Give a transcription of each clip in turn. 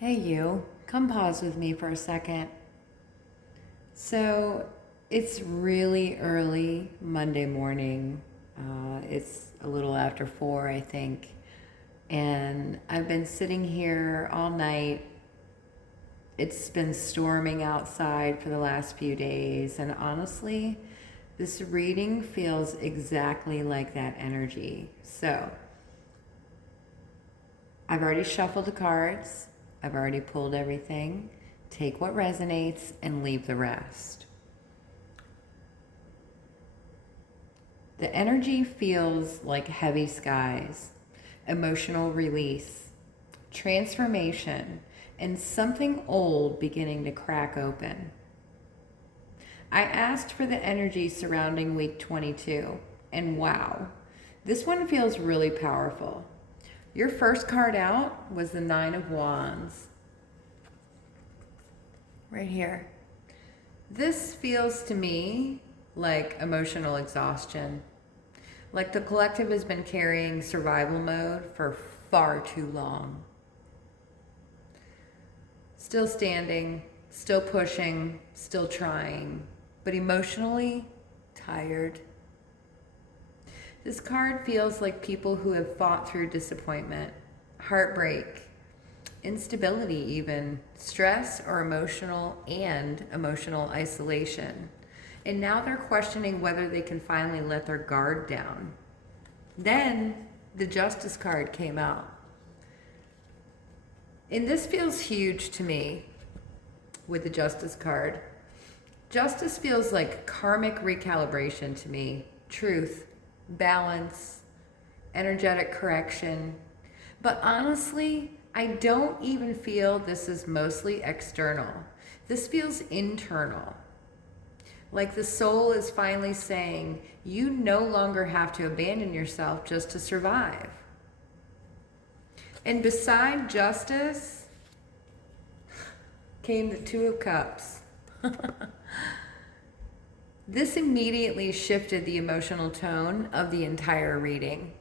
Hey you, come pause with me for a second. So it's really early Monday morning. It's a little after 4, I think. And I've been sitting here all night. It's been storming outside for the last few days. And honestly, this reading feels exactly like that energy. So I've already shuffled the cards. I've already pulled everything. Take what resonates and leave the rest. The energy feels like heavy skies, emotional release, transformation, and something old beginning to crack open. I asked for the energy surrounding week 22, and wow, this one feels really powerful. Your first card out was the 9 of Wands. Right here. This feels to me like emotional exhaustion. Like the collective has been carrying survival mode for far too long. Still standing, still pushing, still trying, but emotionally tired. This card feels like people who have fought through disappointment, heartbreak, instability even, stress or emotional isolation. And now they're questioning whether they can finally let their guard down. Then the Justice card came out. And this feels huge to me with the Justice card. Justice feels like karmic recalibration to me. Truth, balance, energetic correction. But honestly, I don't even feel this is mostly external. This feels internal. Like the soul is finally saying, you no longer have to abandon yourself just to survive. And beside justice came the 2 of Cups. This immediately shifted the emotional tone of the entire reading.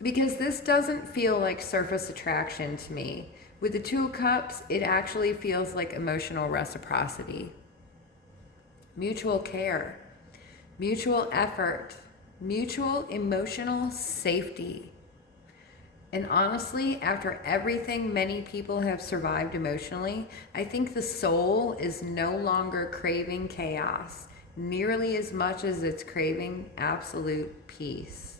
Because this doesn't feel like surface attraction to me. With the 2 of Cups, it actually feels like emotional reciprocity. Mutual care, mutual effort, mutual emotional safety. And honestly, after everything many people have survived emotionally, I think the soul is no longer craving chaos nearly as much as it's craving absolute peace.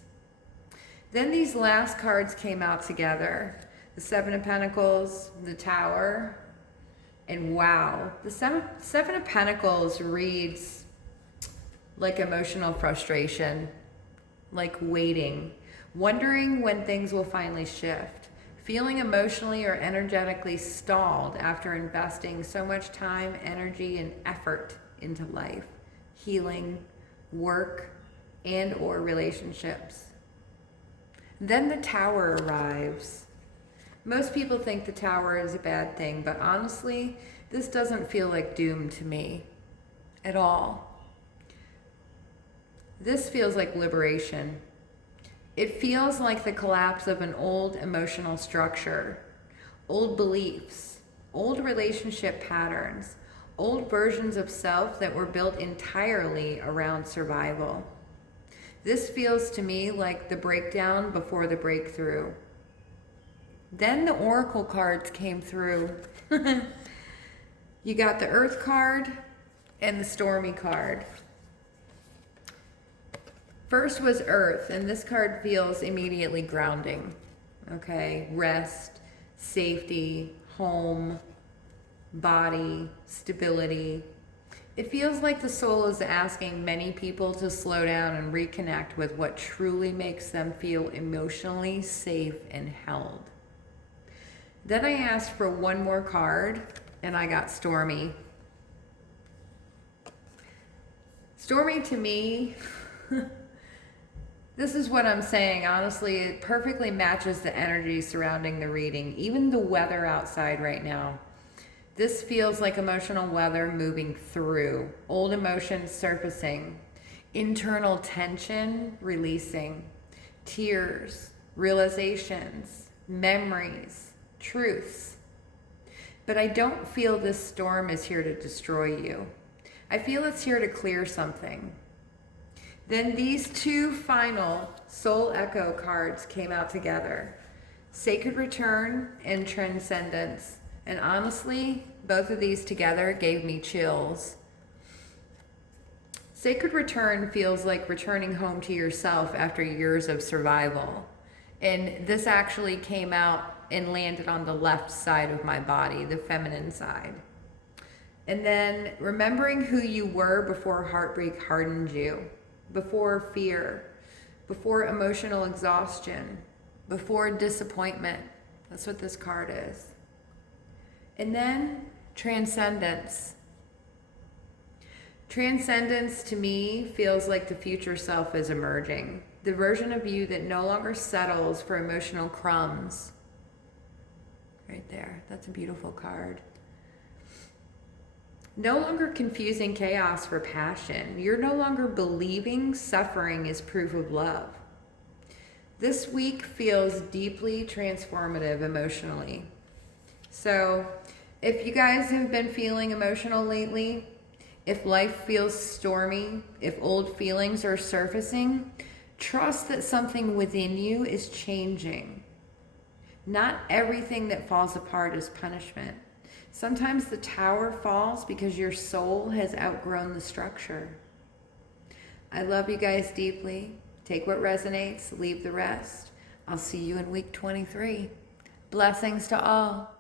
Then these last cards came out together. The 7 of Pentacles, the Tower, and wow, the Seven of Pentacles reads like emotional frustration, like waiting, wondering when things will finally shift, feeling emotionally or energetically stalled after investing so much time, energy, and effort into life, healing, work, and or relationships. Then the Tower arrives. Most people think the Tower is a bad thing, but honestly, this doesn't feel like doom to me at all. This feels like liberation. It feels like the collapse of an old emotional structure, old beliefs, old relationship patterns, old versions of self that were built entirely around survival. This feels to me like the breakdown before the breakthrough. Then the Oracle cards came through. You got the Earth card and the Stormy card. First was Earth, and this card feels immediately grounding. Okay, rest, safety, home, body, stability. It feels like the soul is asking many people to slow down and reconnect with what truly makes them feel emotionally safe and held. Then I asked for one more card, and I got Stormy. Stormy to me, this is what I'm saying. Honestly, it perfectly matches the energy surrounding the reading, even the weather outside right now. This feels like emotional weather moving through, old emotions surfacing, internal tension releasing, tears, realizations, memories, truths. But I don't feel this storm is here to destroy you. I feel it's here to clear something. Then these two final soul echo cards came out together. Sacred Return and Transcendence. And honestly, both of these together gave me chills. Sacred Return feels like returning home to yourself after years of survival. And this actually came out and landed on the left side of my body, the feminine side. And then remembering who you were before heartbreak hardened you, before fear, before emotional exhaustion, before disappointment. That's what this card is. And then Transcendence. Transcendence to me feels like the future self is emerging. The version of you that no longer settles for emotional crumbs. Right there. That's a beautiful card. No longer confusing chaos for passion. You're no longer believing suffering is proof of love. This week feels deeply transformative emotionally. So if you guys have been feeling emotional lately, if life feels stormy, if old feelings are surfacing, trust that something within you is changing. Not everything that falls apart is punishment. Sometimes the tower falls because your soul has outgrown the structure. I love you guys deeply. Take what resonates, leave the rest. I'll see you in week 23. Blessings to all.